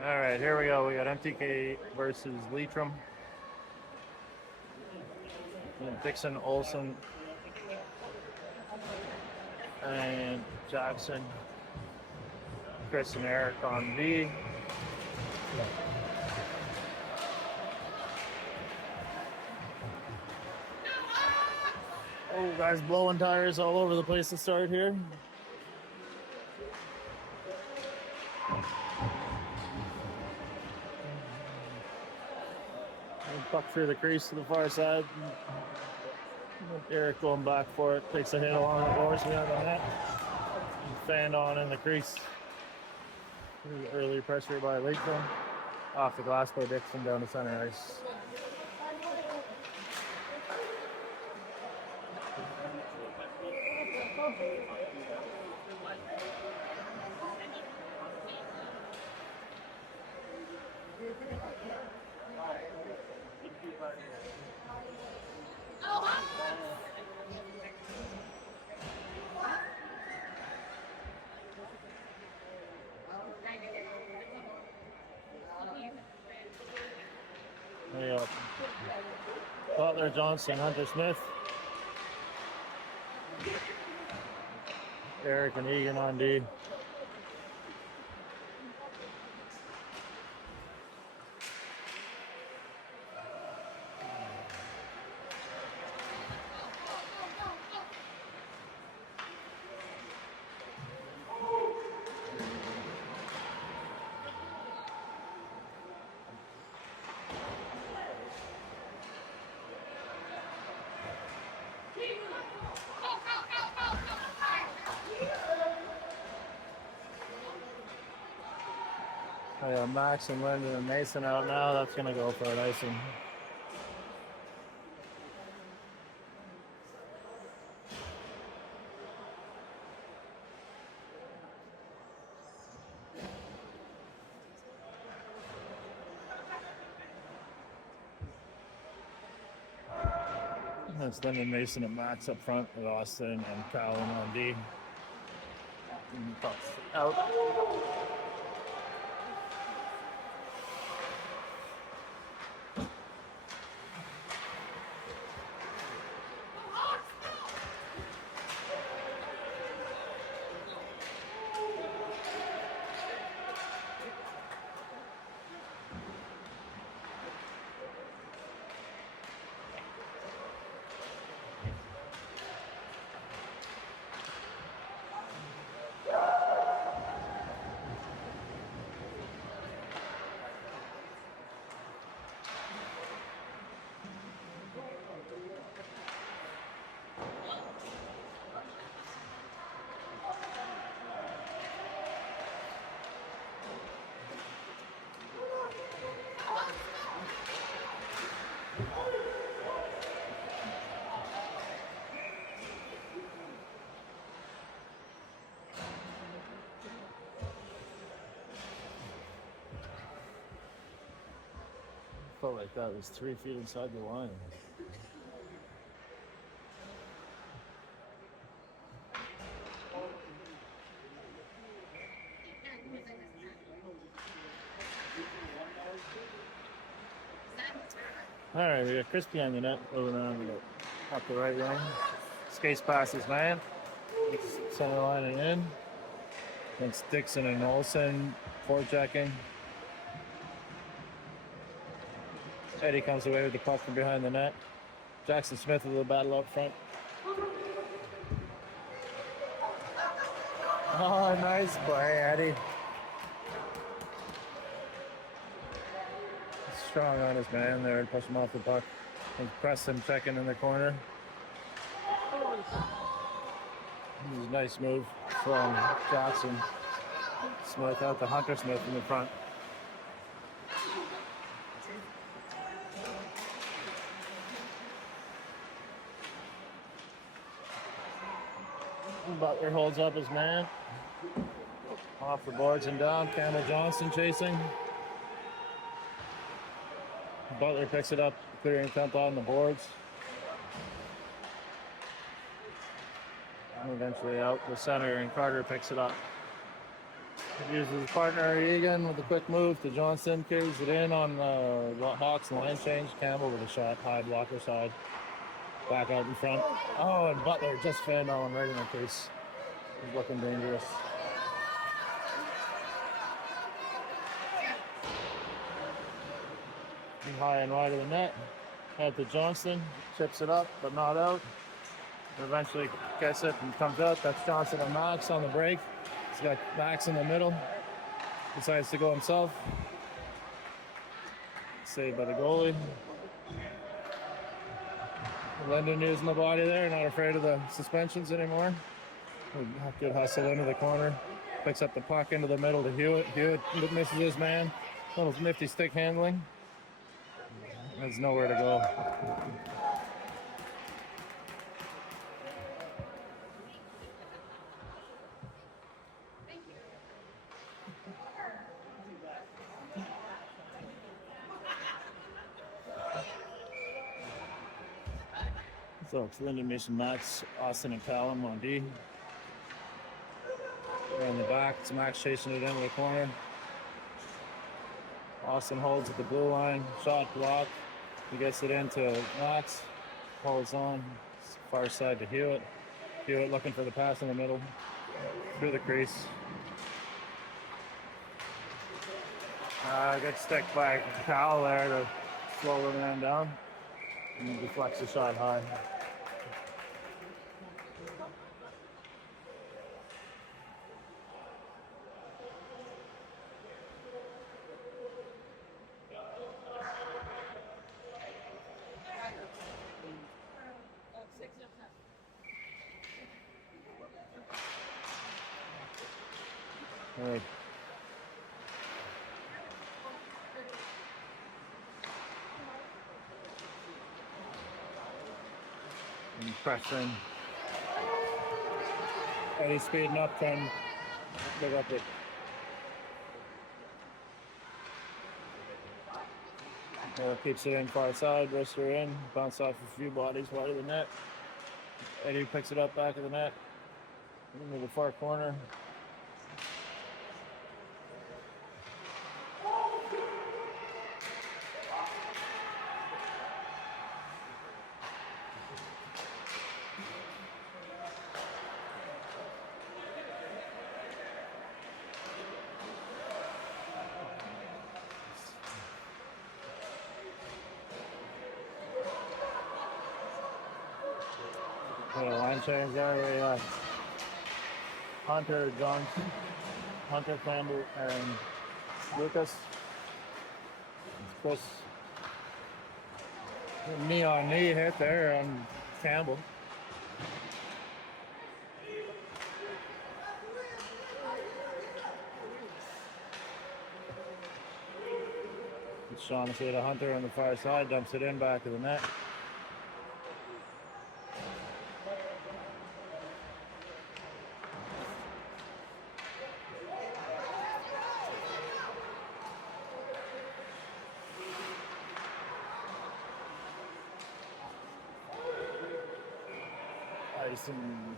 All right, here we go. We got MTK versus Leitrim. Dixon, Olson, and Jackson, Chris, and Eric on B. Oh, guys, blowing tires all over the place to start here. Puck through the crease to the far side. Eric going back for it, takes a hit along the boards behind the net. Fanned on in the crease. Early pressure by Leitrim. Off the glass by Dixon down the center ice. There you go. Butler, Johnson, Hunter Smith, Eric and Egan on D. I got Max and Lyndon and Mason out now. That's going to go for an icing. That's Lyndon, Mason, and Max up front with Austin and Callan on D. And puck's out. Felt like that was 3 feet inside the line. All right, we got Crispy on the net, moving on up the right wing. Skates past his man. Center line and in. It's Dixon and Olsen forechecking. Eddie comes away with the puck from behind the net. Jackson Smith with a battle up front. Oh, nice play, Eddie. Strong on his man there to push him off the puck. And Preston checking in the corner. This is a nice move from Jackson Smith out to Hunter Smith in the front. Butler holds up his man. Off the boards and down. Campbell Johnson chasing. Butler picks it up, clearing Temple on the boards. And eventually out the center, and Carter picks it up. Uses his partner Egan with a quick move to Johnson, carries it in on the Hawks line change. Campbell with a shot, high blocker side. Back out in front. Oh, and Butler just fanned on right in the crease. He's looking dangerous. High and wide of the net. Head to Johnson, chips it up, but not out. Eventually gets it and comes out. That's Johnson and Max on the break. He's got Max in the middle. Decides to go himself. Saved by the goalie. Linden using the body there, not afraid of the suspensions anymore. Good hustle into the corner. Picks up the puck into the middle to Hewitt. Hewitt misses his man. Little nifty stick handling. There's nowhere to go. So it's Lyndon, Mason, Max, Austin, and Callum on D. They're in the back. It's Max chasing it into the corner. Austin holds at the blue line. Shot block. He gets it into Max. Holds on. Far side to Hewitt. Hewitt looking for the pass in the middle. Through the crease. Good stick by Cal there to slow the man down. And he deflects the shot high. Right. And pressing. Eddie speeding up, trying to pick up it. Keeps it in far side, wrister in, bounce off a few bodies wide of the net. Eddie picks it up back of the net, into the far corner. Line change there. Hunter, John, Hunter, Campbell, and Lucas. Chris, knee on knee hit there on Campbell. Shaughnessy to Hunter on the far side, dumps it in back of the net. Some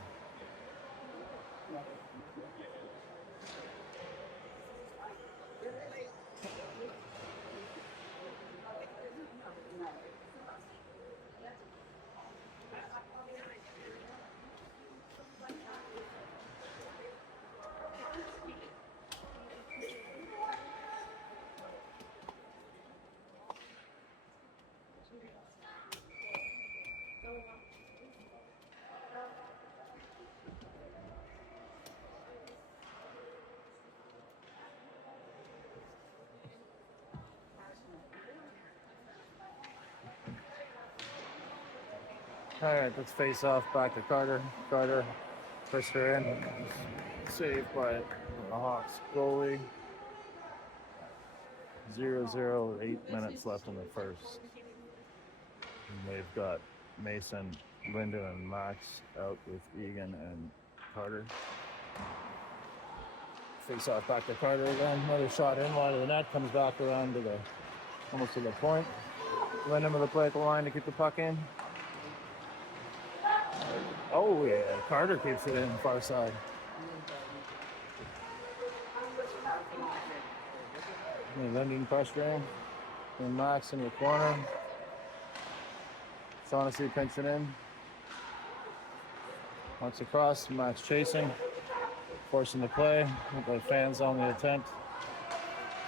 all right, let's face off back to Carter. Carter pushed her in. Saved by the Hawks goalie. 0-0, 8 minutes left in the first. And they've got Mason, Lyndon, and Max out with Egan and Carter. Face off back to Carter again. Another shot in line of the net. Comes back around to the almost to the point. Lyndon with a play at the line to keep the puck in. Oh yeah, Carter keeps it in far side. And Linden pressuring. And Max in the corner. Shaughnessy pinching in. Once across, Max chasing. Forcing the play. The fans on the attempt.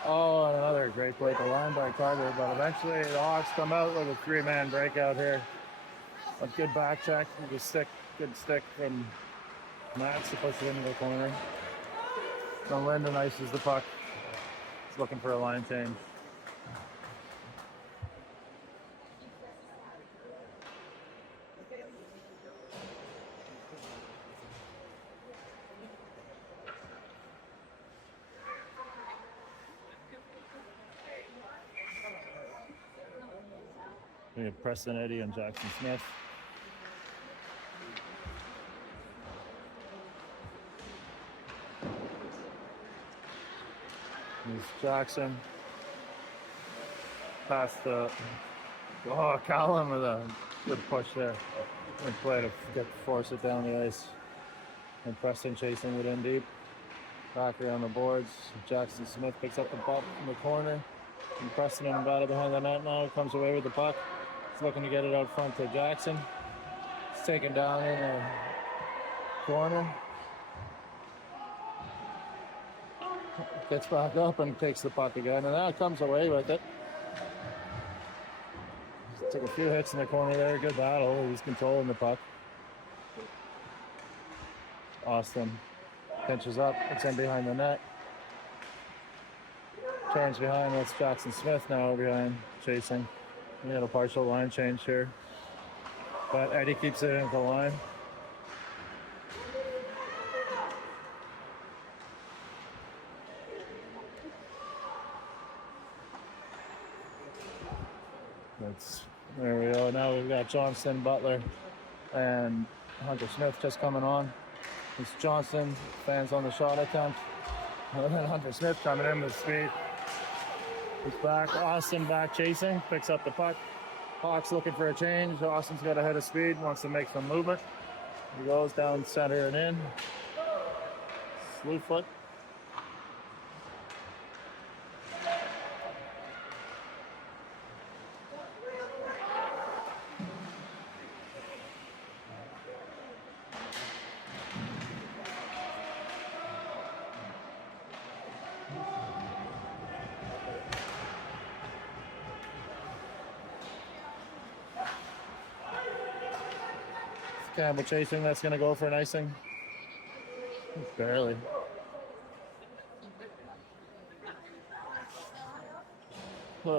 Oh, and another great play at the line by Carter, but eventually the Hawks come out with a 3-man breakout here. A good back check, good stick from Max to push it into the corner. So Linden ices the puck. He's looking for a line change. We have Preston Eddy and Jackson Smith. Here's Jackson. Past the Callum with a good push there. Good play to force it down the ice. And Preston chasing it in deep. Backer on the boards. Jackson Smith picks up the puck in the corner. And Preston in battle behind the net now. Comes away with the puck. He's looking to get it out front to Jackson. It's taken down in the corner. Gets back up and takes the puck again. And now comes away with it. Took a few hits in the corner there. Good battle. He's controlling the puck. Austin pinches up. It's in behind the net. Turns behind. That's Jackson Smith now behind, chasing. We had a partial line change here. But Eddie keeps it in the line. There we go. Now we've got Johnston, Butler, and Hunter Smith just coming on. It's Johnston, fans on the shot attempt. And then Hunter Smith coming in with speed. He's back. Austin back chasing, picks up the puck. Hawks looking for a change. Austin's got a head of speed, wants to make some movement. He goes down center and in. Slew foot. Campbell chasing, that's going to go for an icing. Barely.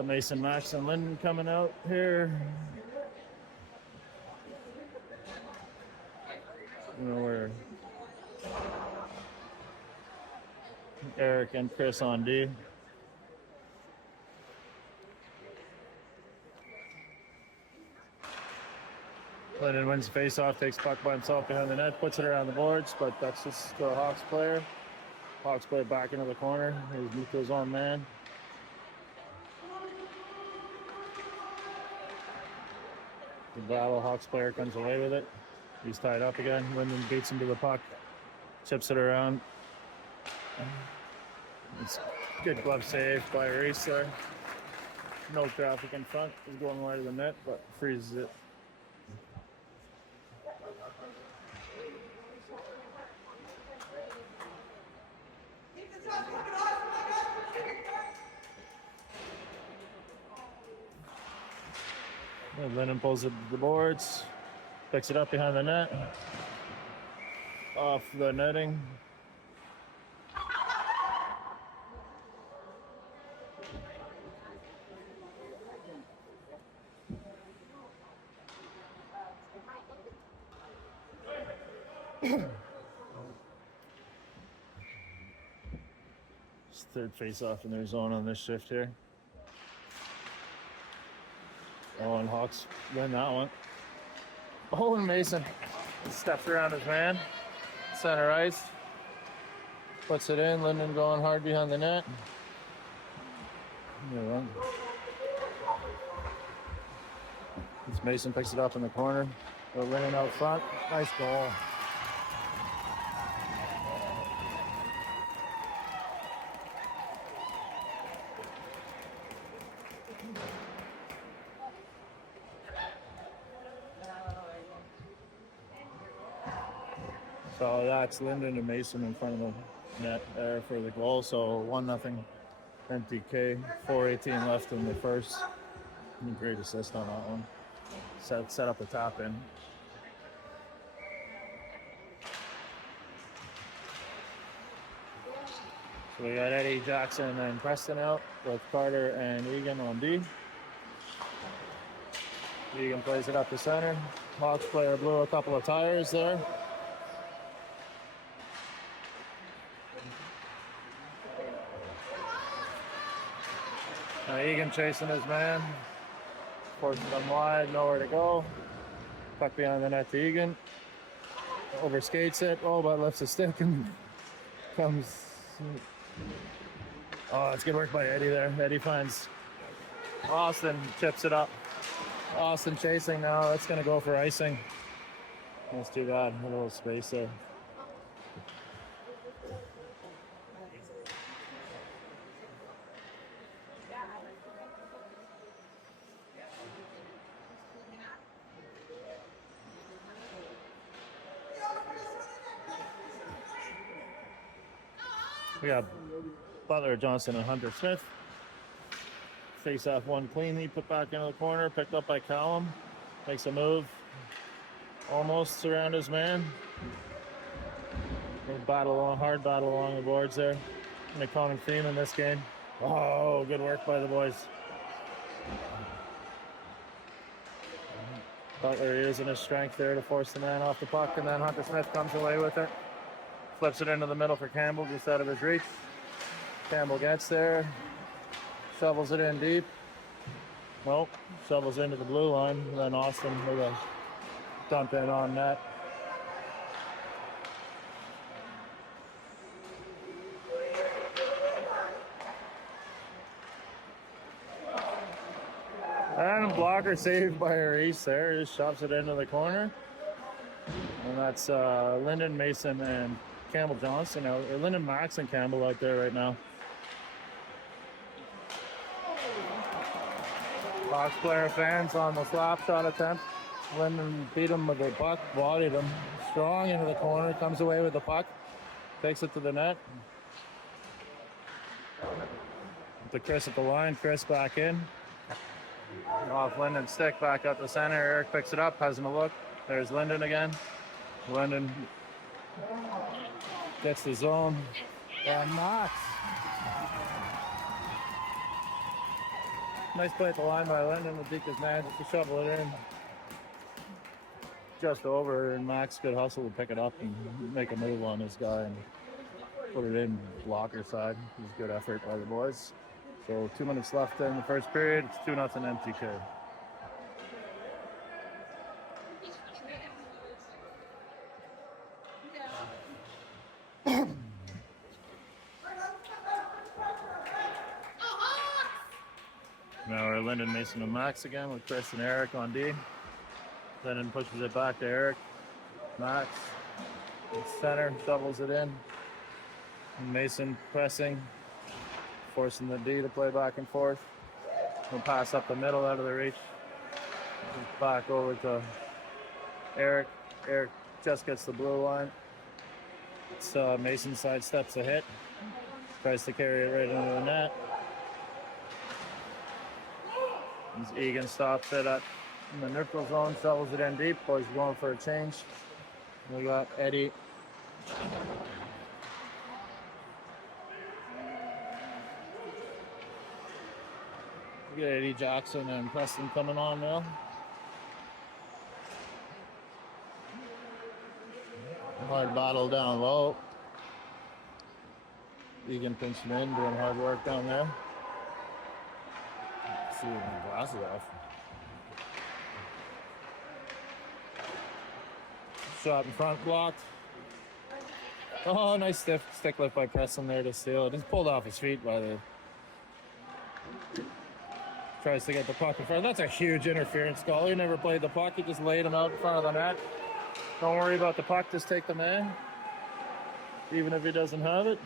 Mason, Max, and Linden coming out here. You know where Eric and Chris on D. Linden wins the face-off, takes puck by himself behind the net, puts it around the boards, but that's just the Hawks player. Hawks player back into the corner. Here's Nico's own man. The battle, Hawks player comes away with it. He's tied up again. Linden beats him to the puck, chips it around. It's good glove save by Reese there. No traffic in front. He's going wide of the net, but freezes it. And Lennon pulls the boards, picks it up behind the net, off the netting. Third face-off in their zone on this shift here. Oh, and Hawks win that one. Oh, and Mason steps around his man. Center ice. Puts it in. Linden going hard behind the net. Mason picks it up in the corner. They're winning out front. Nice goal. So that's Linden and Mason in front of the net there for the goal. So 1-0 MTK. 4:18 left in the first. Great assist on that one. Set up the top in. So we got Eddie, Jackson, and Preston out with Carter and Egan on D. Egan plays it up the center. Hawks player blew a couple of tires there. Now Egan chasing his man. Forcing them wide, nowhere to go. Puck behind the net to Egan. Overskates it. Oh, but lifts a stick and comes. Oh, it's good work by Eddie there. Eddie finds Austin, chips it up. Austin chasing now. That's going to go for icing. That's too bad. A little space there. We got Butler, Johnson, and Hunter Smith. Face off one cleanly, put back into the corner, picked up by Callum. Makes a move. Almost around his man. Hard battle along the boards there. And a common theme in this game. Oh, good work by the boys. Butler using his strength there to force the man off the puck, and then Hunter Smith comes away with it. Flips it into the middle for Campbell, just out of his reach. Campbell gets there, shovels it in deep. Nope, shovels into the blue line. And then Austin with a dump in on net. And a blocker saved by Reese there. Just shoves it into the corner. And that's Lyndon Mason and Campbell Johnson out, or Lyndon Max and Campbell out there right now. Fox player fans on the slap shot attempt. Lyndon beat him with the puck, bodied him strong into the corner, comes away with the puck, takes it to the net. To Chris at the line, Chris back in. Off Lyndon's stick, back up the center. Eric picks it up, has him a look. There's Lyndon again. Lyndon gets the zone and knocks. Nice play at the line by Lyndon with Dika's man just to shovel it in. Just over, and Max good hustle to pick it up and make a move on this guy and put it in blocker side. It was good effort by the boys. So 2 minutes left in the first period. It's 2-0 MTK. Now we're Lyndon, Mason, and Max again with Chris and Eric on D. Lyndon pushes it back to Eric. Max in center, shovels it in. And Mason pressing, forcing the D to play back and forth. We'll pass up the middle out of the reach. Back over to Eric. Eric just gets the blue line. It's Mason sidesteps a hit. Tries to carry it right into the net. Egan stops it in the neutral zone, shovels it in deep. Boys going for a change. We got Eddie. We got Eddie Jackson and Preston coming on now. Hard battle down low. Egan pinching in, doing hard work down there. See my glasses off. Shot in front, blocked. Oh, nice stick lift by Preston there to steal it. Just pulled off his feet by the... Tries to get the puck in front. That's a huge interference call. He never played the puck. He just laid him out in front of the net. Don't worry about the puck. Just take the man. Even if he doesn't have it.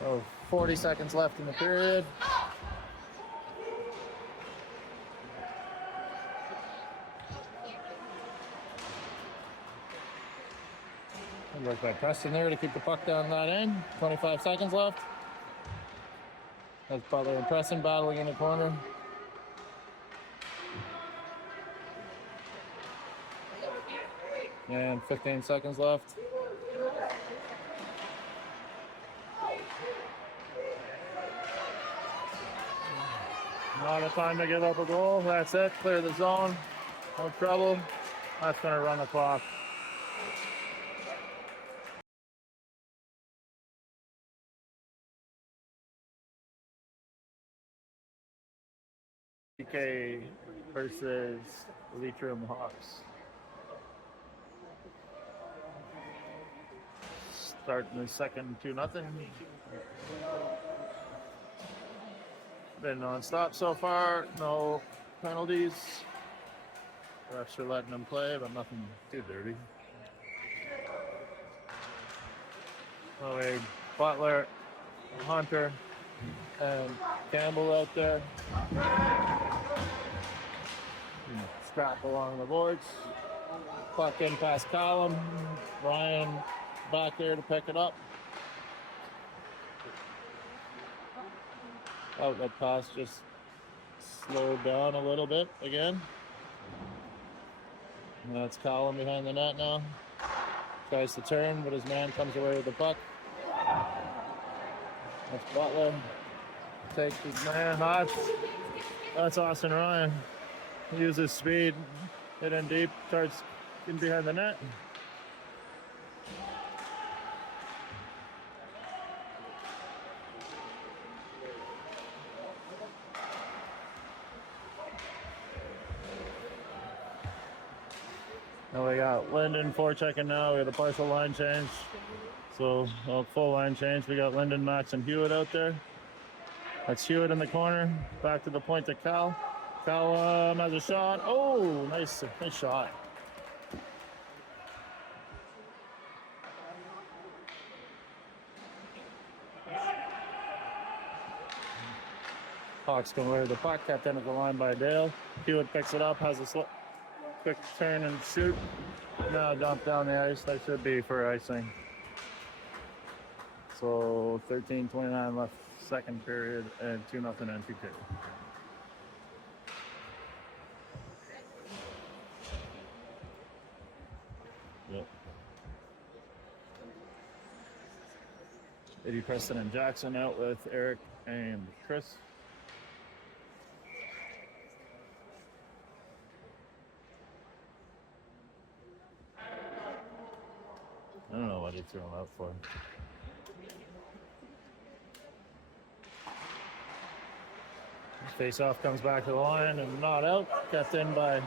So 40 seconds left in the period. work by Preston there to keep the puck down that end. 25 seconds left. That's Butler and Preston battling in the corner. And 15 seconds left. Not a time to give up a goal. That's it. Clear the zone. No trouble. That's going to run the clock. MTK versus Leitrim Hawks. Starting the second 2-0. Been non-stop so far. No penalties. Refs are letting them play, but nothing too dirty. Butler, Hunter, and Campbell out there. Strap along the boards. Puck in past column. Ryan back there to pick it up. Outlet pass just slowed down a little bit again. And that's Colin behind the net now. Tries to turn, but his man comes away with the puck. That's Butler. Takes his man. That's Austin Ryan. He uses speed, hit in deep, starts in behind the net. Now we got Linden forechecking now. We got a partial line change. So, full line change. We got Linden, Max, and Hewitt out there. That's Hewitt in the corner. Back to the point to Cal. Cal has a shot. Oh, nice shot. Hawks going away with the puck. Kept in at the line by Dale. Hewitt picks it up, has a quick turn and shoot. Now dump down the ice. That should be for icing. So 13:29 left, second period, and 2-0 MTK. Yep. Eddie, Preston, and Jackson out with Eric and Chris. I don't know what he threw him out for. Face-off comes back to the line and not out. Kept in by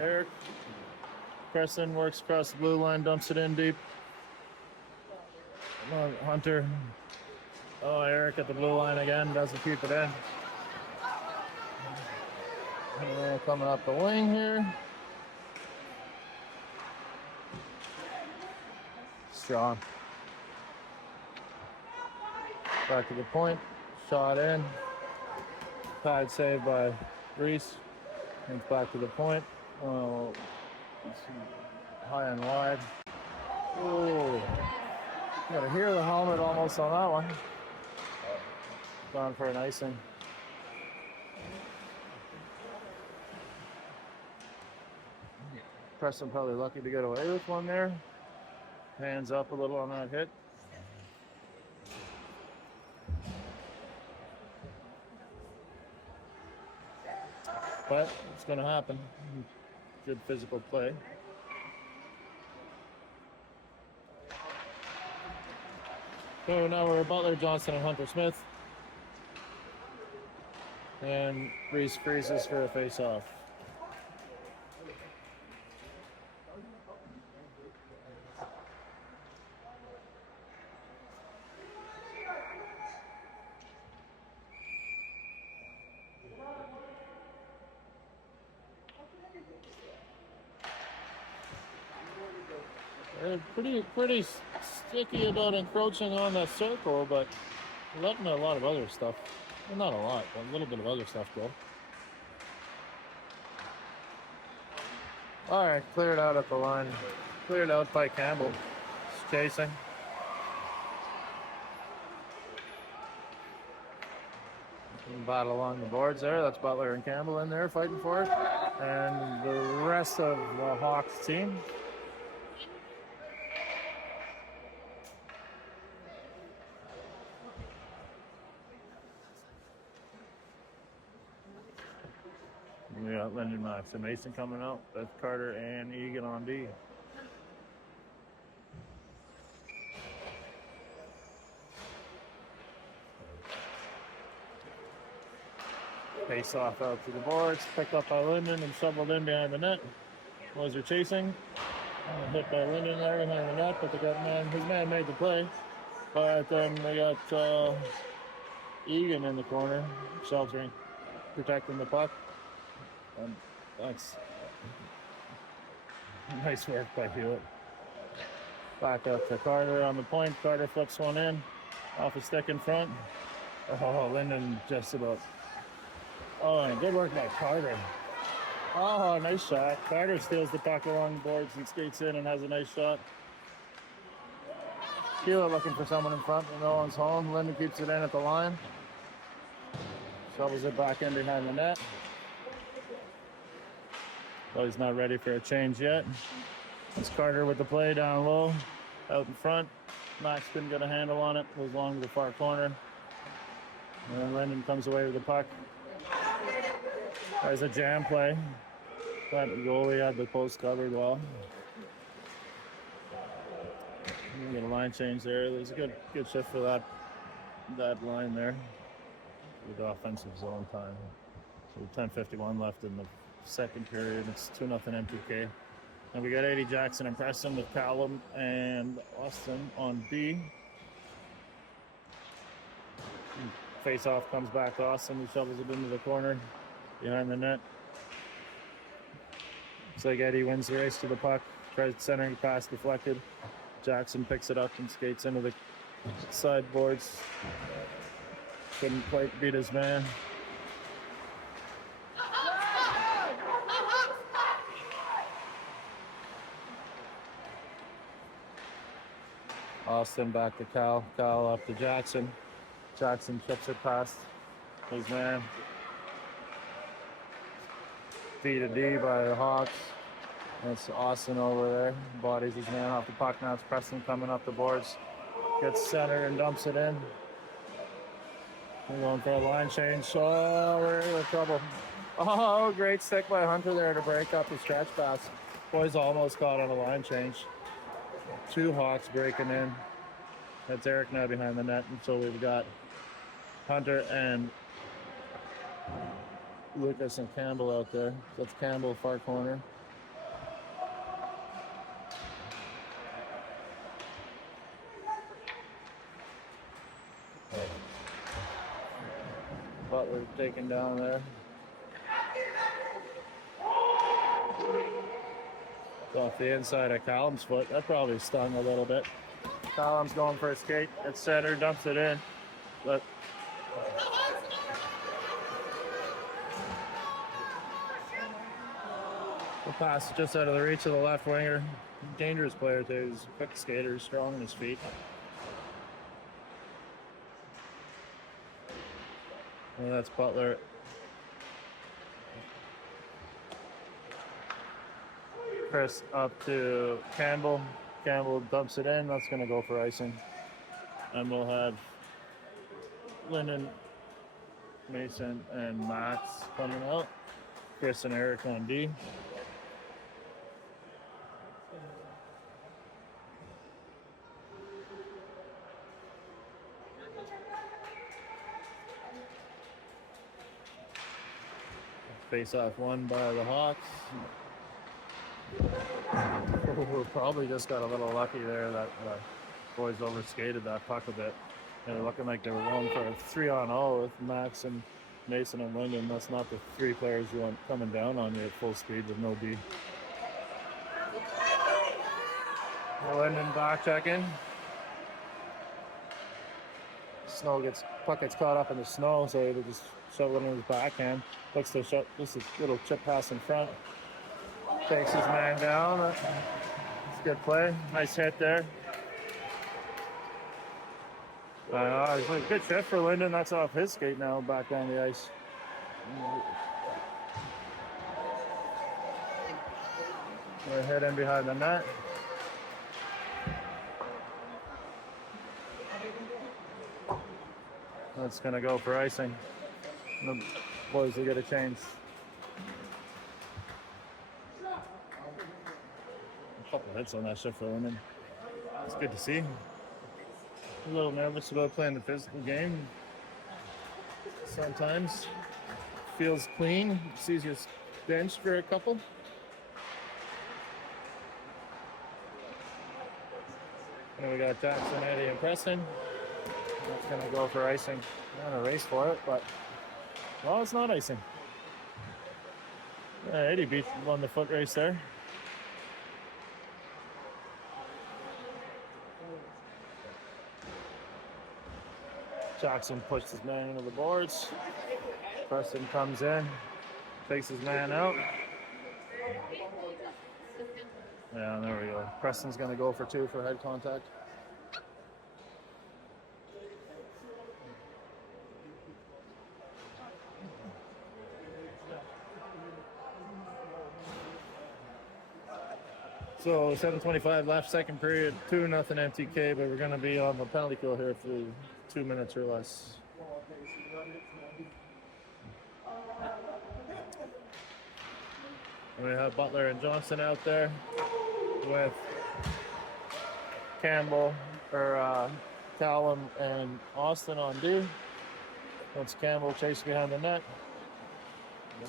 Eric. Preston works across the blue line, dumps it in deep. Hunter. Oh, Eric at the blue line again, doesn't keep it in. Coming up the wing here. Strong. Back to the point. Shot in. Pad save by Reese. And back to the point. Oh, high and wide. Oh, gotta hear the helmet almost on that one. Gone for an icing. Preston probably lucky to get away with one there. Hands up a little on that hit. But it's going to happen. Good physical play. So now we're Butler, Johnson, and Hunter Smith. And Reese freezes for a face-off. They're pretty sticky about encroaching on that circle, but letting a lot of other stuff, well, not a lot, but a little bit of other stuff go. All right, cleared out at the line. Cleared out by Campbell. He's chasing. Battle along the boards there. That's Butler and Campbell in there fighting for it. And the rest of the Hawks team. We got Lyndon Max and Mason coming out. That's Carter and Egan on D. Face off out to the boards, picked up by Lyndon and shoveled in behind the net. Boys are chasing. Hit by Lyndon there behind the net, but they got his man made the play. But then they got Egan in the corner, sheltering, protecting the puck. And that's nice work by Hewitt. Back up to Carter on the point. Carter flips one in, off a stick in front. Oh, Lyndon just about. Oh, and good work by Carter. Oh, nice shot. Carter steals the puck along the boards and skates in and has a nice shot. Hewitt looking for someone in front, and no one's home. Lyndon keeps it in at the line. Shovels it back in behind the net. Well, he's not ready for a change yet. It's Carter with the play down low, out in front. Max couldn't get a handle on it. Goes along to the far corner. And then Lyndon comes away with the puck. There's a jam play. That goalie had the post covered well. We get a line change there. There's a good shift for that line there. With the offensive zone time. So 10:51 left in the second period. It's 2-0 MTK. And we got 80 Jackson and Preston with Callum and Austin on B. Face off comes back to Austin. He shovels it into the corner behind the net. Looks like Eddie wins the race to the puck. Tries centering pass deflected. Jackson picks it up and skates into the sideboards. Couldn't quite beat his man. Austin back to Cal. Cal up to Jackson. Jackson chips it past his man. D to D by the Hawks. That's Austin over there. Bodies his man off the puck. Now it's Preston coming up the boards. Gets center and dumps it in. We're going for a line change. Oh, we're in trouble. Oh, great stick by Hunter there to break up the stretch pass. Boys almost caught on a line change. Two Hawks breaking in. That's Eric now behind the net. And so we've got Hunter and Lucas and Campbell out there. That's Campbell, far corner. Butler taken down there. It's off the inside of Callum's foot. That probably stung a little bit. Callum's going for a skate. It's center, dumps it in. But the pass just out of the reach of the left winger. Dangerous player too. He's a quick skater, strong on his feet. And that's Butler. Chris up to Campbell. Campbell dumps it in. That's going to go for icing. And we'll have Lyndon, Mason, and Max coming out. Chris and Eric on D. Face off one by the Hawks. Probably just got a little lucky there that boys overskated that puck a bit. They're looking like they were going for a 3-on-0 with Max and Mason and Lyndon. That's not the three players you want coming down on you at full speed with no D. Lyndon back checking. Puck gets caught up in the snow, so they just shove it in his backhand. Looks to shut just a little chip pass in front. Takes his man down. good play. Nice hit there. It's a good shift for Linden. That's off his skate now, back on the ice. We're heading behind the net. That's going to go for icing. The boys will get a change. A couple hits on that shift for Linden. It's good to see. A little nervous about playing the physical game. Sometimes feels clean. Sees your bench for a couple. And we got Jackson, Eddie, and Preston. That's going to go for icing. I'm going to race for it, but well, it's not icing. Eddie won the foot race there. Jackson pushed his man into the boards. Preston comes in, takes his man out. Yeah, there we go. Preston's going to go for 2 for head contact. So 7:25 left, second period, 2-0 MTK, but we're going to be on the penalty kill here for 2 minutes or less. We have Butler and Johnson out there with Campbell, Callum and Austin on D. That's Campbell chasing behind the net.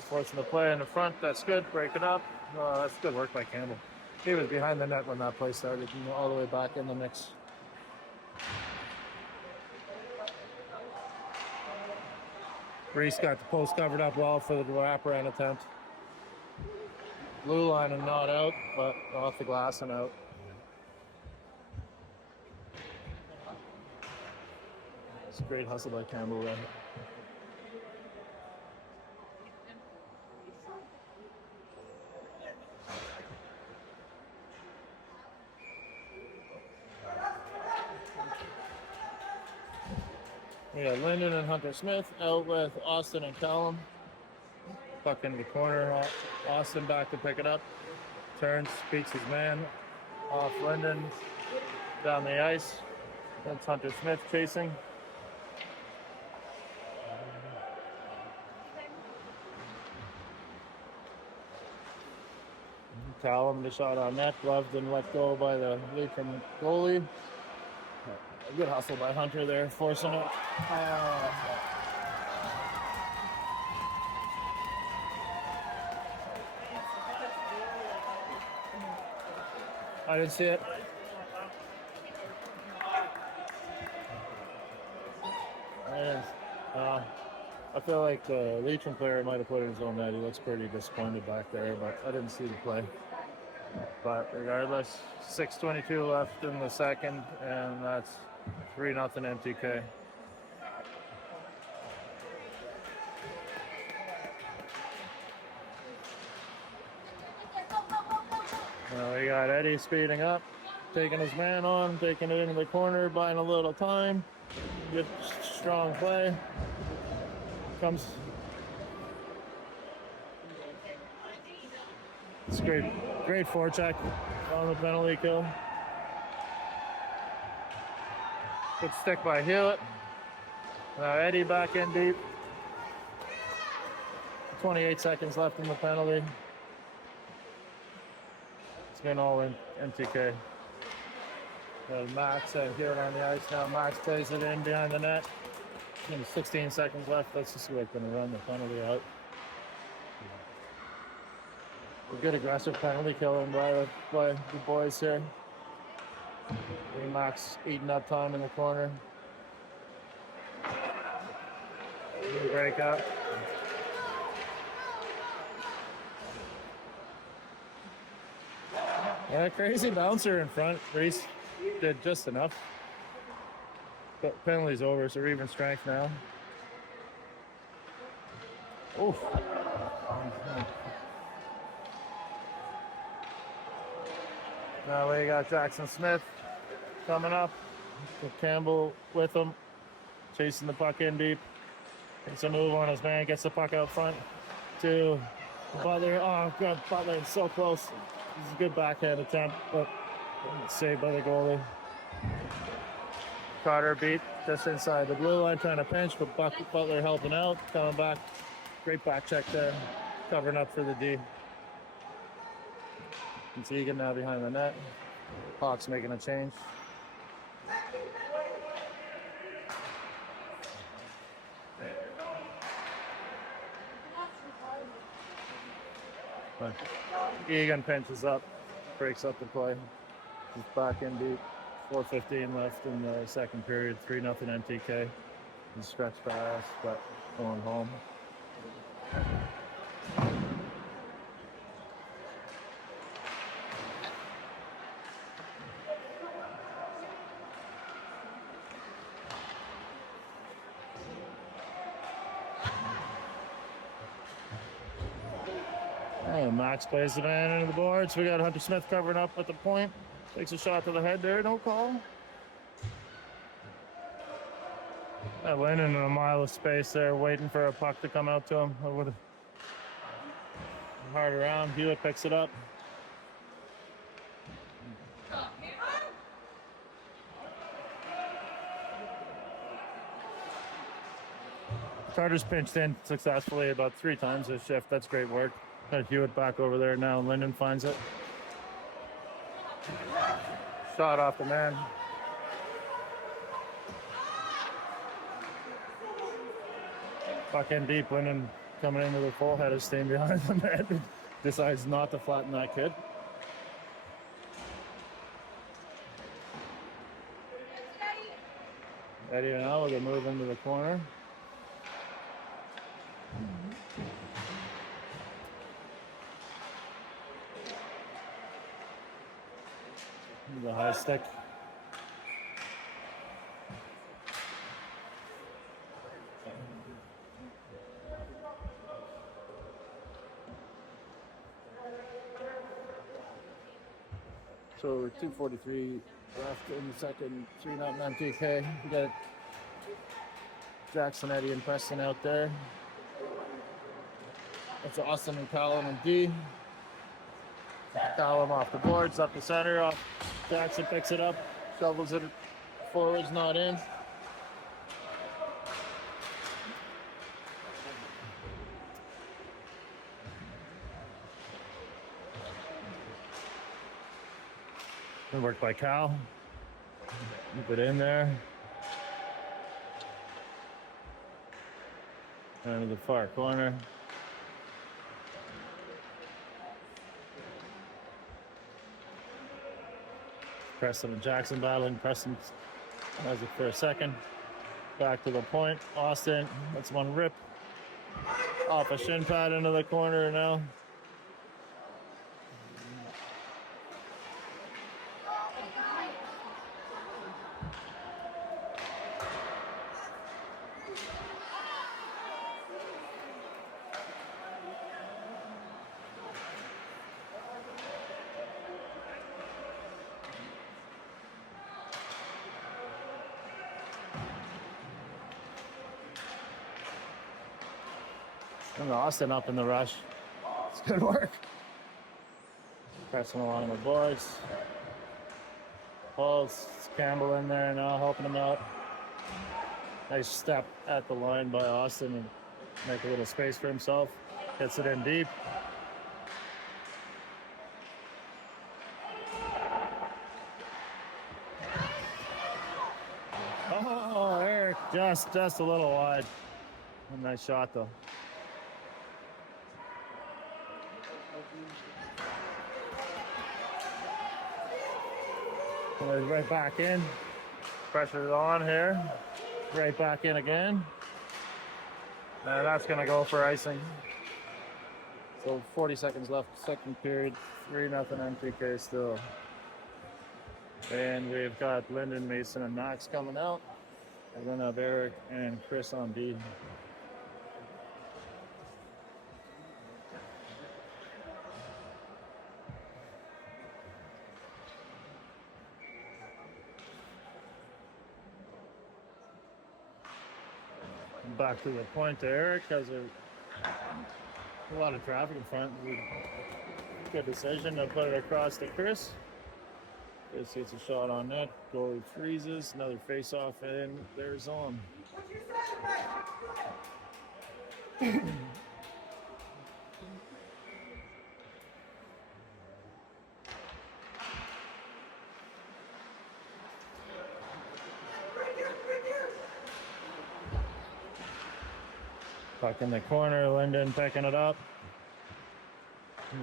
Forcing the play in the front, that's good, break it up. That's good work by Campbell. He was behind the net when that play started, all the way back in the mix. Reese got the post covered up well for the wraparound attempt. Blue line and not out, but off the glass and out. It's a great hustle by Campbell there. We got Lyndon and Hunter Smith out with Austin and Callum. Puck into the corner. Austin back to pick it up. Turns, beats his man off Lyndon down the ice. That's Hunter Smith chasing. Callum, the shot on net, gloved and let go by the Leitrim goalie. A good hustle by Hunter there, forcing it. I didn't see it. I feel like the Leitrim player might have put it in his own net. He looks pretty disappointed back there, but I didn't see the play. But regardless, 6:22 left in the second, and that's 3-0 MTK. We got Eddie speeding up, taking his man on, taking it into the corner, buying a little time. Good, strong play. Comes. It's great forecheck on the penalty kill. Good stick by Hewitt. Now Eddie back in deep. 28 seconds left in the penalty. It's been all in MTK. Got Max and Hewitt on the ice now. Max plays it in behind the net. 16 seconds left. That's just going to run the penalty out. A good aggressive penalty killing by the boys here. Max eating up time in the corner. Break up. Yeah, crazy bouncer in front. Reese did just enough. But penalty's over, so we're even strength now. Oof. Now we got Jackson Smith coming up with Campbell with him, chasing the puck in deep. Makes a move on his man, gets the puck out front to Butler. Oh, God, Butler is so close. This is a good backhand attempt, but saved by the goalie. Carter beat just inside the blue line, trying to pinch, but Butler helping out, coming back. Great back check there, covering up for the D. And Tegan now behind the net. Hawks making a change. But Egan pinches up, breaks up the play. He's back in deep. 4:15 left in the second period. 3-0 MTK. He stretched fast, but going home. And Max plays the man into the boards. We got Hunter Smith covering up at the point. Takes a shot to the head there, no call. Lennon in a mile of space there, waiting for a puck to come out to him. With hard around, Hewitt picks it up. Carter's pinched in successfully about 3 times this shift. That's great work. Got Hewitt back over there now. Linden finds it. Shot off the man. Puck in deep. Linden coming into the full head of steam behind the man. Decides not to flatten that kid. Eddie now will get moved into the corner. The high stick. So 2:43 left in the second. 3-0 MTK. We got Jackson, Eddie, and Preston out there. That's Austin and Callum and D. Callum off the boards, up the center. Off. Jackson picks it up, shovels it forwards, not in. Good work by Cal. Keep it in there. Down to the far corner. Preston and Jackson battling. Preston has it for a second. Back to the point. Austin, that's one rip. Off a shin pad into the corner now. And Austin up in the rush. It's good work. Pressing along the boards. Paul's Campbell in there now, helping him out. Nice step at the line by Austin and make a little space for himself. Gets it in deep. Oh, Eric, just a little wide. A nice shot though. Right back in. Pressure's on here. Right back in again. And that's going to go for icing. So 40 seconds left, second period. 3-0 MTK still. And we've got Lyndon, Mason, and Max coming out. We're going to have Eric and Chris on D. Back to the point to Eric has a lot of traffic in front. Good decision to put it across to Chris. Chris gets a shot on net. Goalie freezes. Another face-off in their zone. Puck in the corner. Linden picking it up.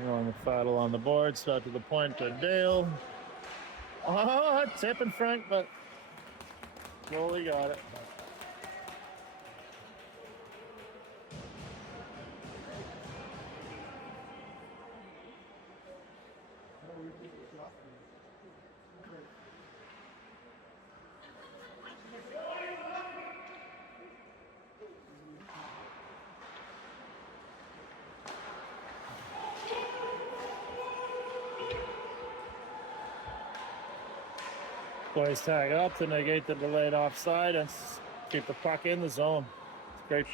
On the Faddle on the board. Start to the point to Dale. Oh, tip in front, but goalie got it. Boys tag up to negate the delayed offside and keep the puck in the zone. It's great.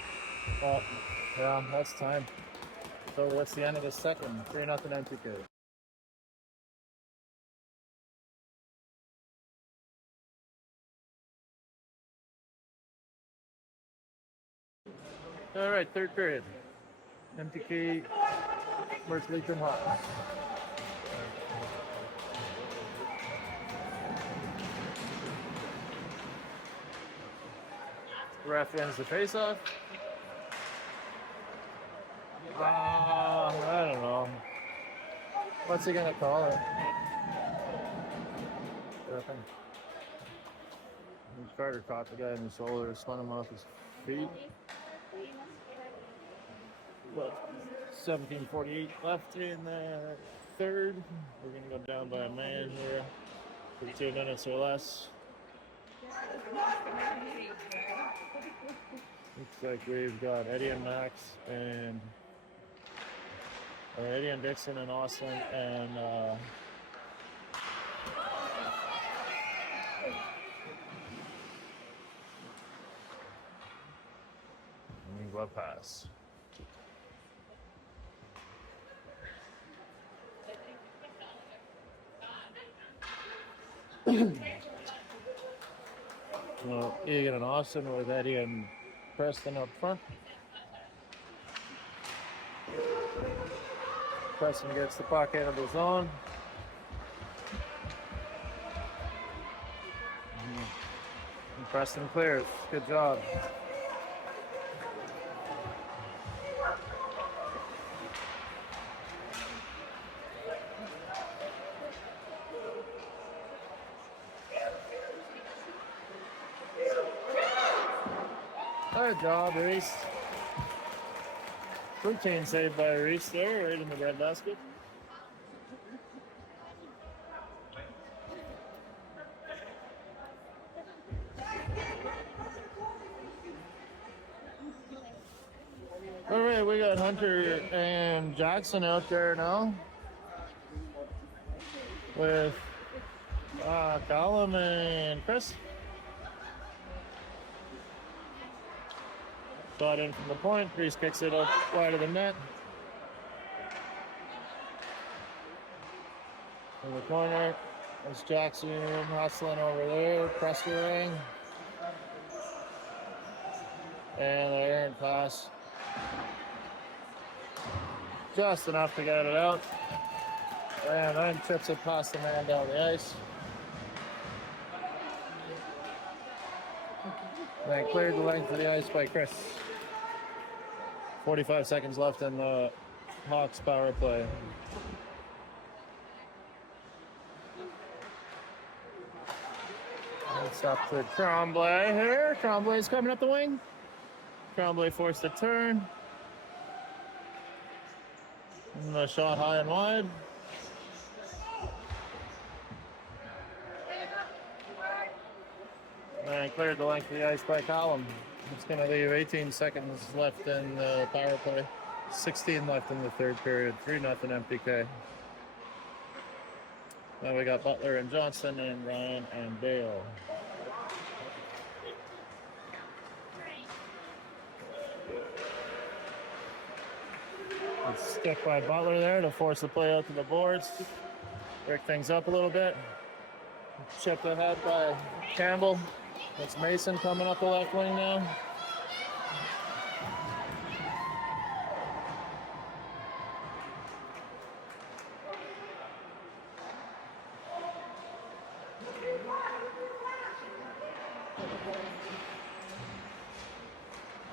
Oh, yeah, that's time. So what's the end of the second? 3-0 MTK. All right, third period. MTK versus Leitrim Jan. Ref ends the face-off. I don't know. What's he gonna call it? Nothing. Carter caught the guy in the shoulder, spun him off his feet. But 17:48 left in the third. We're gonna go down by a man here for 2 minutes or less. Looks like we've got Eddie and Max and Eddie and Dixon and Austin and glove pass. Well, Egan and Austin with Eddie and Preston up front. Preston gets the puck out of the zone. And Preston clears. Good job. Good job, Reese. Routine save by Reese there, right in the red basket. All right, we got Hunter and Jackson out there now with Callum and Chris. Shot in from the point. Reese kicks it up wide of the net. In the corner, there's Jackson hustling over there, pressuring. And the errant pass. Just enough to get it out. And then trips it past the man down the ice. Then cleared the length of the ice by Chris. 45 seconds left in the Hawks power play. It's up to Tremblay here. Tremblay's coming up the wing. Tremblay forced a turn. And a shot high and wide. And cleared the length of the ice by Callum. It's going to leave 18 seconds left in the power play. 16 left in the third period. 3-0 MTK. Now we got Butler and Johnson and Ryan and Dale. Stick by Butler there to force the play out to the boards. Break things up a little bit. Chipped ahead by Campbell. It's Mason coming up the left wing now.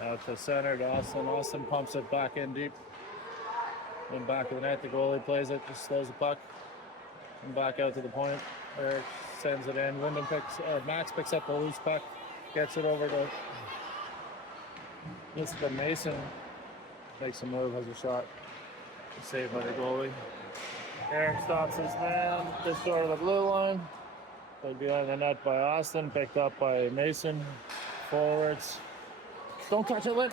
Out to center to Austin. Austin pumps it back in deep. In back of the net, the goalie plays it, just slows the puck. And back out to the point. Eric sends it in. Max picks up the loose puck, gets it over to Mason. Makes a move, has a shot. Saved by the goalie. Eric stops his man just short of the blue line. Played behind the net by Austin, picked up by Mason. Forwards. Don't touch it, Lip.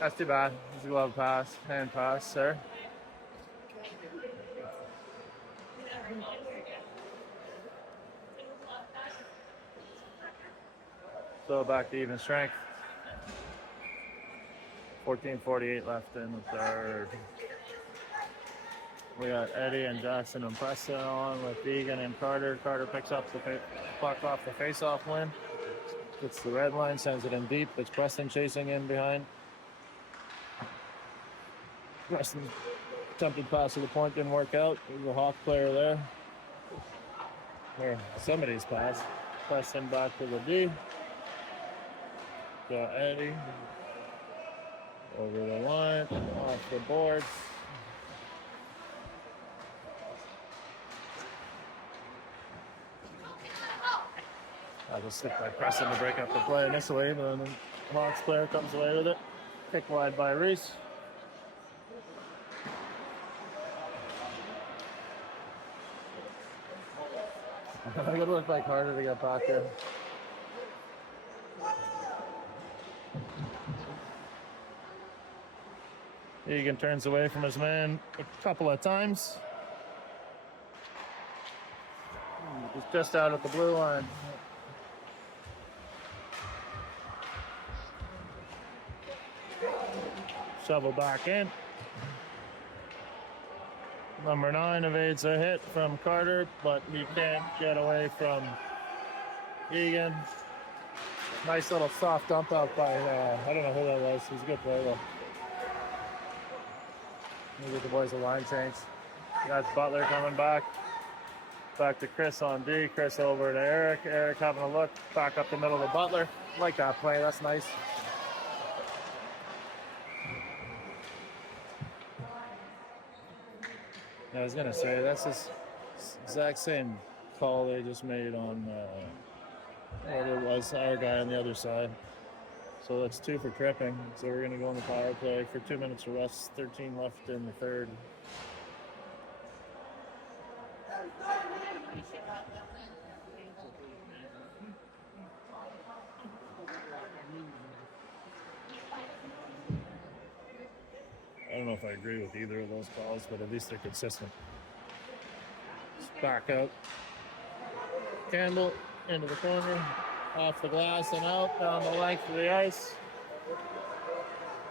That's too bad. It's a glove pass, hand pass, sir. So back to even strength. 14:48 left in the third. We got Eddie and Jackson and Preston on with Egan and Carter. Carter picks up the puck off the face-off win. Gets the red line, sends it in deep. It's Preston chasing in behind. Preston attempted pass to the point, didn't work out. There's a Hawk player there. Or somebody's pass. Preston back to the D. Got Eddie. Over the line, off the boards. I just stick by Preston to break up the play initially, but then the Hawks player comes away with it. Kick wide by Reese. Good look by Carter to get back there. Egan turns away from his man a couple of times. He's just out at the blue line. Shovel back in. Number 9 evades a hit from Carter, but he can't get away from Egan. Nice little soft dump out by, I don't know who that was. He's a good player though. We'll get the boys a line change. That's Butler coming back. Back to Chris on D. Chris over to Eric. Eric having a look. Back up the middle of Butler. Like that play. That's nice. I was going to say, that's this exact same call they just made on it was our guy on the other side. So that's 2 for tripping. So we're going to go on the power play for 2 minutes of rest, 13 left in the third. I don't know if I agree with either of those calls, but at least they're consistent. Just back out. Campbell into the corner. Off the glass and out, down the length of the ice.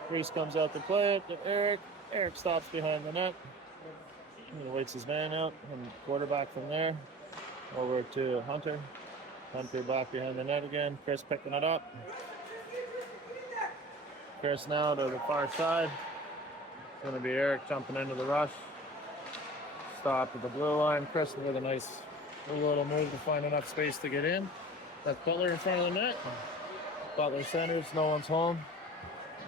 Reese comes out to play it to Eric. Eric stops behind the net. He waits his man out and quarterback from there. Over to Hunter. Hunter back behind the net again. Chris picking it up. Chris now to the far side. It's going to be Eric jumping into the rush. Stop at the blue line. Chris with a nice little move to find enough space to get in. That's Butler in front of the net. Butler centers, no one's home.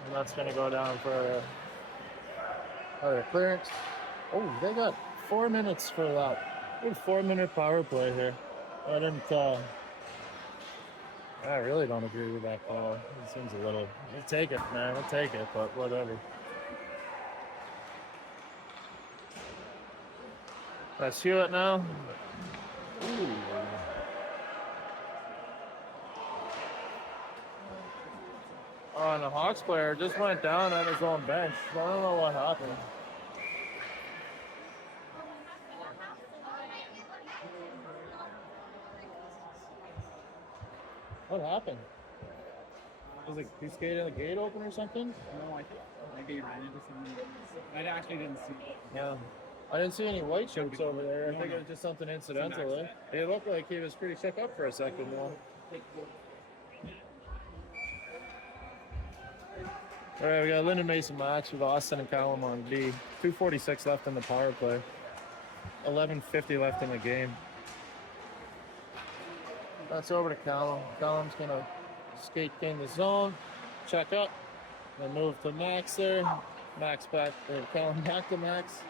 And that's going to go down for a clearance. Oh, they got 4 minutes for that. Good 4-minute power play here. I really don't agree with that call. It seems a little, we'll take it, man. We'll take it, but whatever. That's Hewitt now. Ooh. Oh, and the Hawks player just went down on his own bench. I don't know what happened. What happened? Was it he skated the gate open or something? No, I think maybe he ran into something. I actually didn't see it. Yeah. I didn't see any white shirts over there. I think it was just something incidental. Eh? It looked like he was pretty shook up for a second, though. All right, we got a Lyndon Mason match with Austin and Callum on B. 2:46 left in the power play. 11:50 left in the game. That's over to Callum. Callum's gonna skate in the zone, check up, then move to Max there. Max back, Callum back to Max.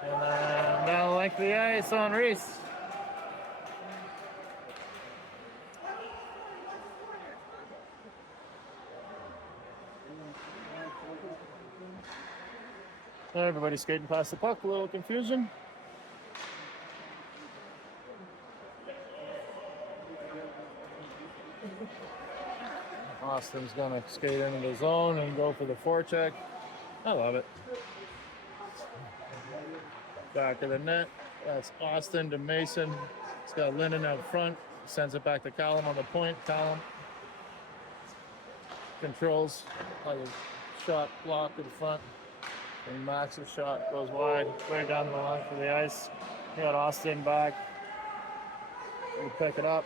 And then down the length of the ice on Reese. Everybody skating past the puck, a little confusion. Austin's gonna skate into the zone and go for the forecheck. I love it. Back of the net. That's Austin to Mason. It's got Lyndon out front. Sends it back to Callum on the point. Callum controls like a shot blocked in front. And Max's shot goes wide, way down the line for the ice. We got Austin back. We'll pick it up.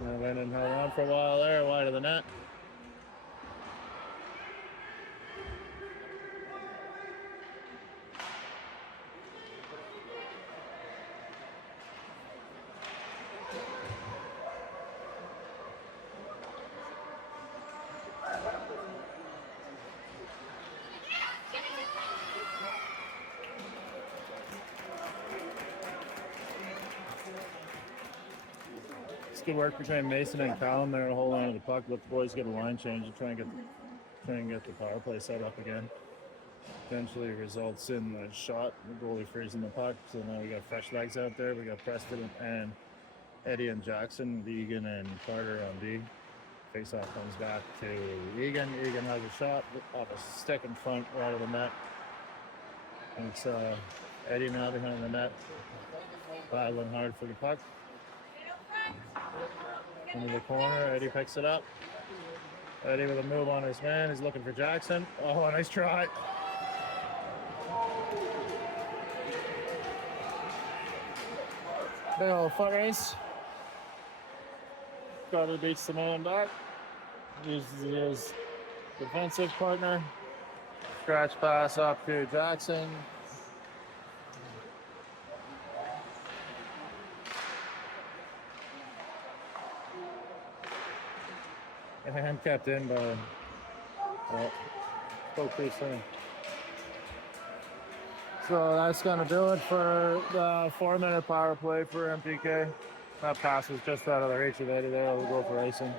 And Lennon held on for a while there, wide of the net. Good work between Mason and Callum there to hold on to the puck. Let the boys get a line change and try and get the power play set up again. Eventually results in the shot, the goalie freezing the puck. So now we got fresh legs out there. We got Preston and Eddie and Jackson, Egan and Carter on D. Faceoff comes back to Egan. Egan has a shot off a stick in front, right of the net. And it's Eddie now behind the net, battling hard for the puck. Into the corner, Eddie picks it up. Eddie with a move on his man, he's looking for Jackson. Oh, nice try. Big old foot race. Carter beats the man back. Uses his defensive partner. Scratch pass up to Jackson. And kept in by spoke too soon. So that's going to do it for the 4-minute power play for MTK. That pass was just out of the reach of Eddie there. We'll go for icing.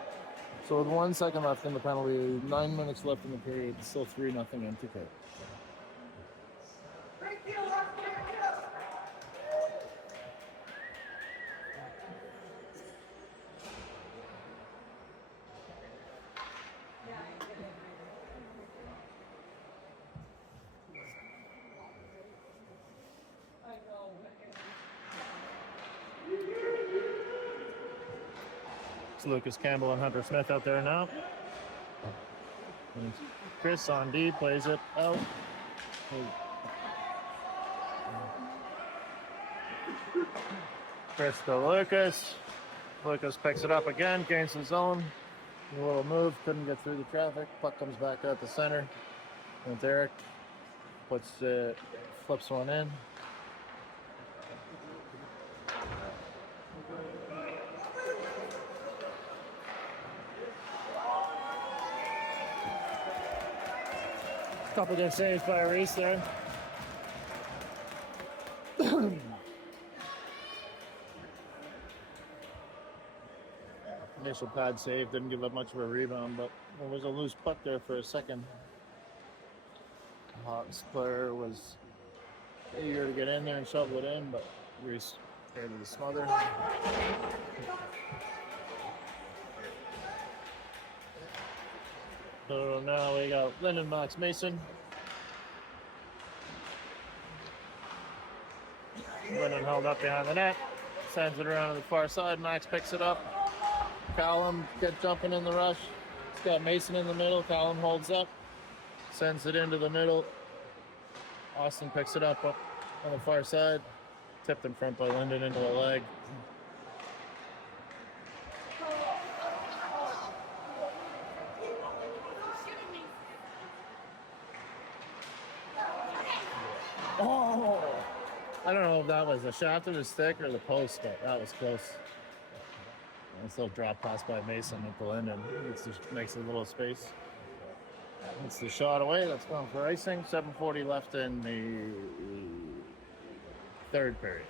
So with 1 second left in the penalty, 9 minutes left in the period, still 3-0 MTK. It's Lucas Campbell and Hunter Smith out there now. And Chris on D plays it out. Chris to Lucas. Lucas picks it up again, gains the zone. A little move, couldn't get through the traffic. Puck comes back out the center. And Derek flips one in. Couple good saves by Reese there. Initial pad save, didn't give up much of a rebound, but there was a loose puck there for a second. Hawks player was eager to get in there and shovel it in, but Reese came to the smother. So now we got Lyndon, Max, Mason. Lyndon held up behind the net, sends it around to the far side. Max picks it up. Callum gets jumping in the rush. It's got Mason in the middle. Callum holds up, sends it into the middle. Austin picks it up on the far side. Tipped in front by Lyndon into a leg. Oh! I don't know if that was the shaft of his stick or the post, but that was close. Nice little drop pass by Mason at the Lyndon. It just makes a little space. That's the shot away. That's going for icing. 7:40 left in the third period.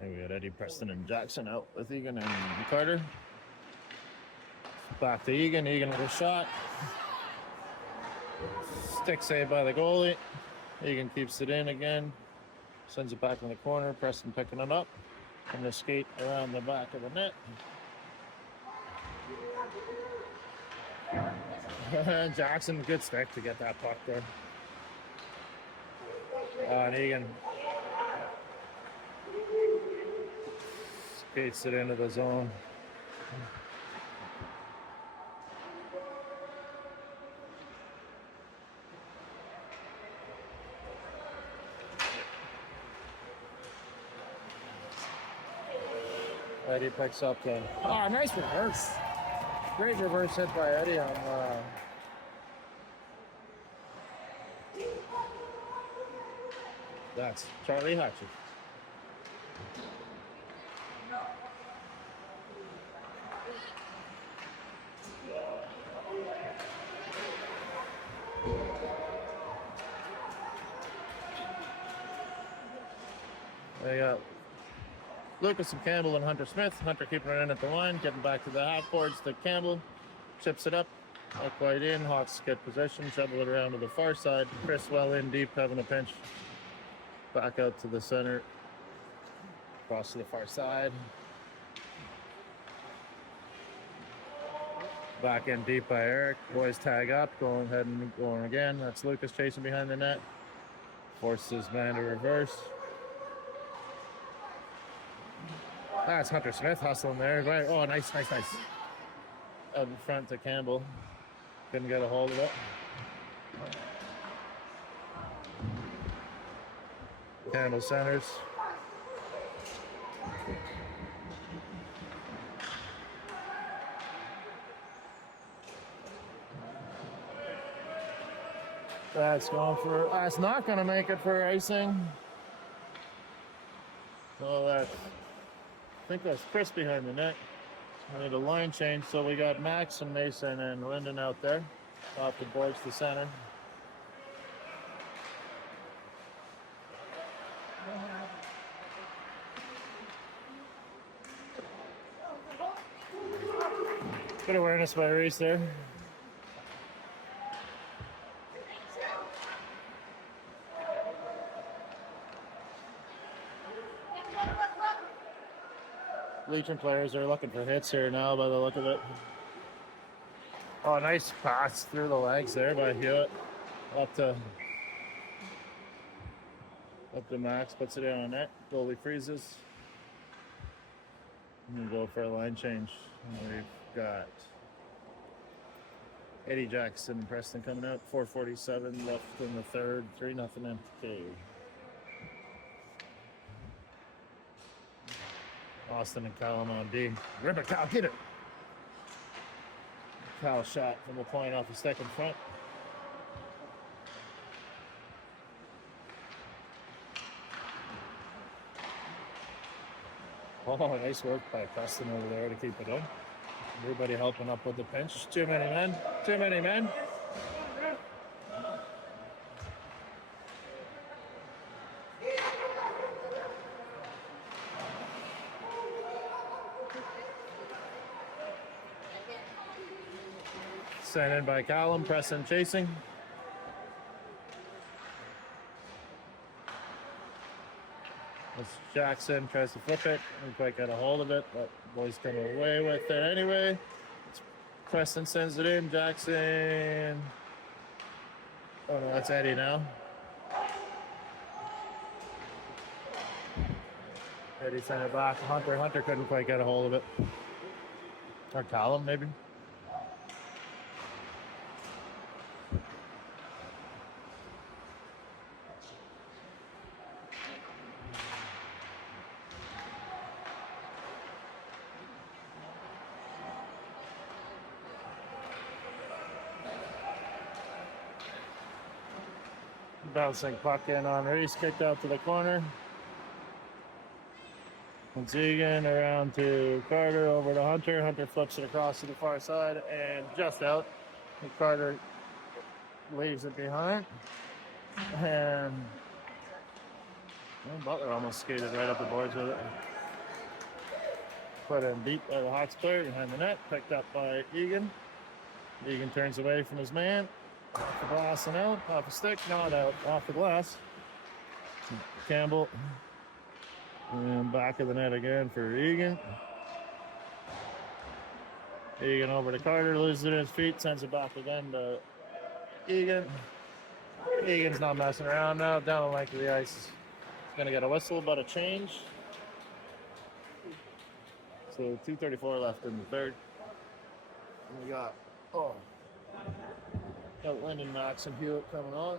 And we got Eddie, Preston, and Jackson out with Egan and Carter. Back to Egan. Egan with a shot. Stick save by the goalie. Egan keeps it in again. Sends it back in the corner. Preston picking it up. And the skate around the back of the net. Jackson, good stick to get that puck there. And Egan skates it into the zone. Eddie picks up the... Oh, nice reverse. Great reverse hit by Eddie on... That's Charlie Hutchins. They got Lucas and Campbell and Hunter Smith. Hunter keeping it in at the line, getting back to the half boards to Campbell. Chips it up, not quite in. Hawks get possession, shovel it around to the far side. Chris well in deep, having a pinch. Back out to the center. Cross to the far side. Back in deep by Eric. Boys tag up, going ahead and going again. That's Lucas chasing behind the net. Forces his man to reverse. That's Hunter Smith hustling there. Right. Oh, nice. Out in front to Campbell. Couldn't get a hold of it. Campbell centers. That's going for... That's not going to make it for icing. So that's... I think that's Chris behind the net. I need a line change, so we got Max and Mason and Lyndon out there. Off the boards to center. Good awareness by Reese there. Leitrim players are looking for hits here now by the look of it. Oh, nice pass through the legs there by Hewitt. Up to Max, puts it in on net. Goalie freezes. And we'll go for a line change. And we've got Eddie, Jackson, Preston coming out. 4:47 left in the third. 3-0 MTK. Austin and Callum on D. Rip it, Cal, get it! Cal shot from the point off the stick in front. Oh, nice work by Preston over there to keep it in. Everybody helping up with the pinch. Too many men. Sent in by Callum, pressing, chasing. As Jackson tries to flip it, didn't quite get a hold of it, but boys come away with it anyway. Preston sends it in. Jackson. Oh no, that's Eddie now. Eddie sent it back. Hunter couldn't quite get a hold of it. Or Callum, maybe. Bouncing puck in on Reese, kicked out to the corner. And Egan around to Carter, over to Hunter. Hunter flips it across to the far side and just out. And Carter leaves it behind. And Butler almost skated right up the boards with it. Put in deep by the Hawks player behind the net, picked up by Egan. Egan turns away from his man. Off the glass and out, off the stick, not out, off the glass. Campbell. And back of the net again for Egan. Egan over to Carter, loses it at his feet, sends it back again to Egan. Egan's not messing around now, down the length of the ice. He's gonna get a whistle, but a change. So 2:34 left in the third. And we got Lyndon, Max, and Hewitt coming on.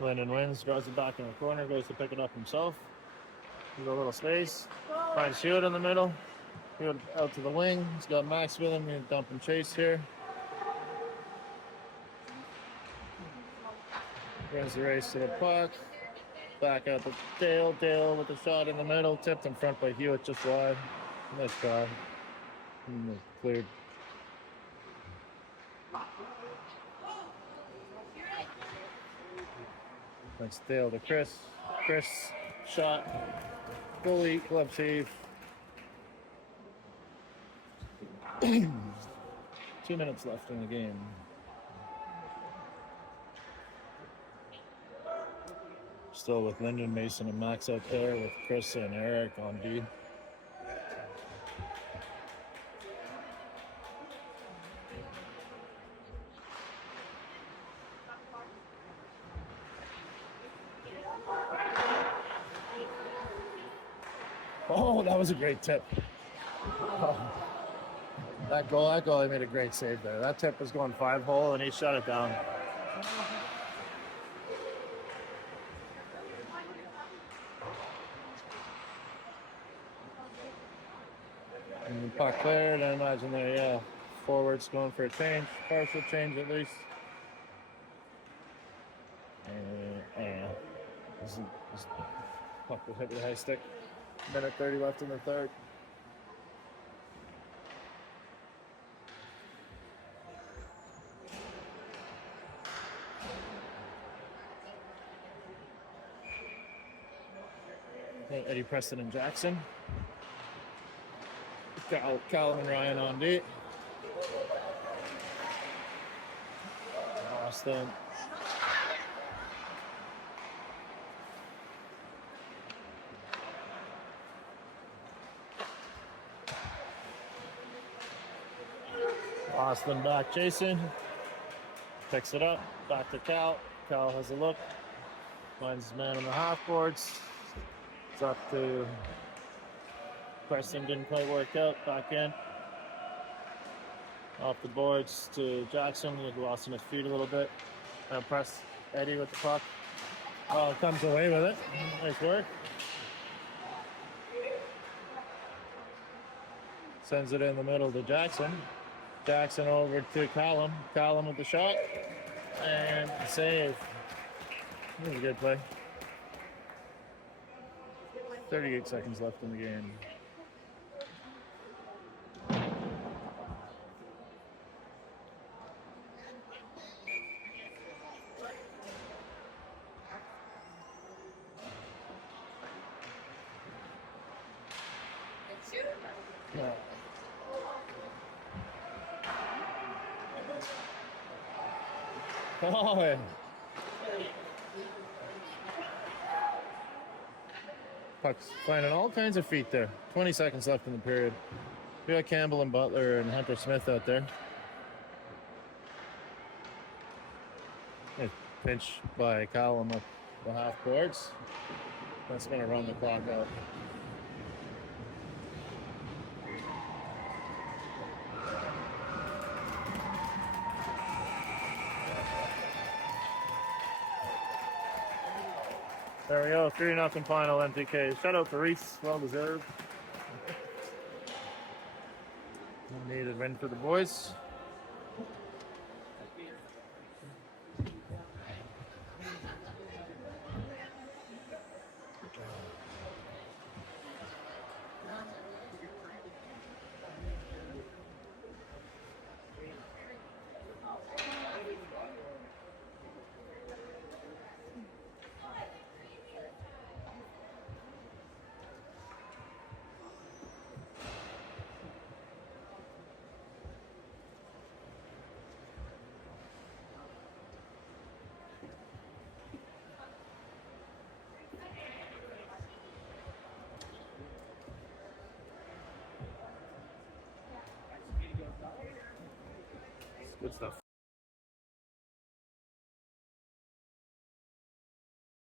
Lyndon wins, draws it back in the corner, goes to pick it up himself. There's a little space. Finds Hewitt in the middle. Hewitt out to the wing. He's got Max with him. He's dumping Chase here. Runs the race to the puck. Back out to Dale. Dale with the shot in the middle. Tipped in front by Hewitt just wide. Nice try. Cleared. Thanks Dale to Chris. Chris shot. Goalie glove save. 2 minutes left in the game. Still with Lyndon, Mason, and Max out there, with Chris and Eric on D. Oh, that was a great tip. Oh. That goalie made a great save there. That tip was going 5-hole, and he shut it down. And the puck cleared, I imagine the forwards going for a change, partial change at least. This puck will hit the high stick. Minute 30 left in the third. Eddie, Preston, and Jackson. Callum and Ryan on D. Austin. Austin back chasing. Picks it up. Back to Cal. Cal has a look. Finds his man on the half boards. It's up to Preston, didn't quite work out. Back in. Off the boards to Jackson. He lost on his feet a little bit. Now press Eddie with the puck. Oh, comes away with it. Nice work. Sends it in the middle to Jackson. Jackson over to Callum. Callum with the shot. And save. That was a good play. 38 seconds left in the game. Yeah. Oh, yeah. Puck's finding all kinds of feet there. 20 seconds left in the period. We got Campbell and Butler and Hunter Smith out there. Pinch by Callum up the half boards. That's going to run the clock out. There we go, 3-0 final MTK. Shout out to Reese, well deserved. Needed win for the boys. Good stuff.